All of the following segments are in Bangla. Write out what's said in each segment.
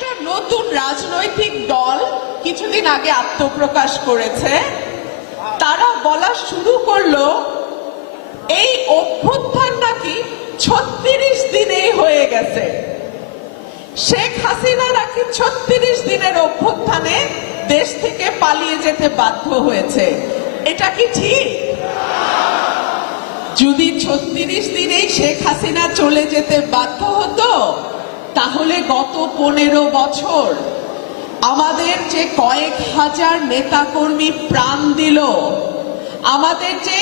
একটা নতুন রাজনৈতিক দল কিছুদিন আগে আত্মপ্রকাশ করেছে। তারা বলা শুরু করলো এই অভ্যুত্থান নাকি 36 দিনেই হয়ে গেছে। শেখ হাসিনা নাকি 36 দিনের অভ্যুত্থানে দেশ থেকে পালিয়ে যেতে বাধ্য হয়েছে। এটা কি ঠিক? যদি 36 দিনেই শেখ হাসিনা চলে যেতে বাধ্য হতো, তাহলে গত 15 বছর আমাদের যে কয়েক হাজার নেতাকর্মী প্রাণ দিল, আমাদের যে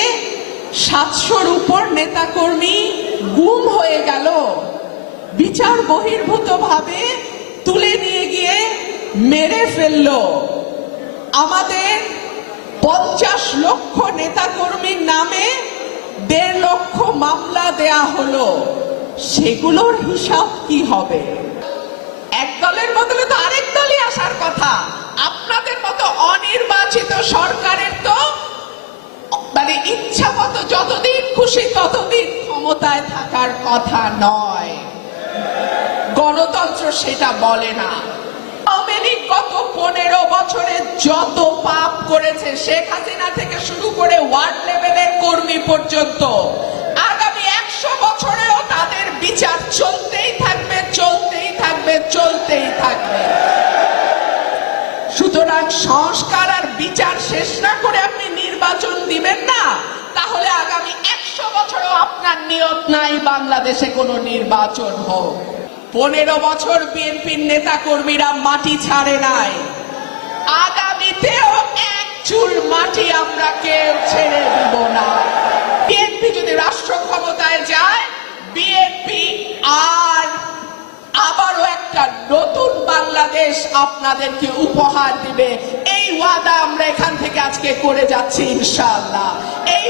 700-র উপর নেতাকর্মী গুম হয়ে গেল, বিচার বহির্ভূত ভাবে তুলে নিয়ে গিয়ে মেরে ফেললো, আমাদের 50 লক্ষ নেতাকর্মীর নামে 1.5 লক্ষ মামলা দেয়া হলো, সেগুলোর হিসাব কি হবে? এক দলের বদলে তো আরেক দলই আসার কথা। আপনাদের মতো অনির্বাচিত সরকারের তো মানে ইচ্ছা মতো যতদিন খুশি ততদিন ক্ষমতায় থাকার কথা নয়। গণতন্ত্র সেটা বলে না। আওয়ামী লীগ গত 15 বছরে যত পাপ করেছে, শেখ হাসিনা থেকে শুরু করে ওয়ার্ড লেভেলের কর্মী পর্যন্ত, আগামী 100 বছরেও তাদের বিচার চলতেই থাকবে, চলতেই থাকবে, চলতেই থাকবে। সুতরাং সংস্কার আর বিচার শেষ না করে আপনি নির্বাচন দিবেন না, তাহলে আগামী 100 বছরেও আপনার নিয়ত নাই বাংলাদেশে কোনো নির্বাচন হোক। 15 বছর বিএনপির নেতা কর্মীরা মাটি ছাড়ে নাই, আগামীতেও এক চুল মাটি আমরা কেউ ছেড়ে দিব না। বিএনপি যদি রাষ্ট্র ক্ষমতায় যায়, বিএনপি আবারও একটা নতুন বাংলাদেশ আপনাদেরকে উপহার দিবে। এই ওয়াদা আমরা এখান থেকে আজকে করে যাচ্ছি ইনশাআল্লাহ। এই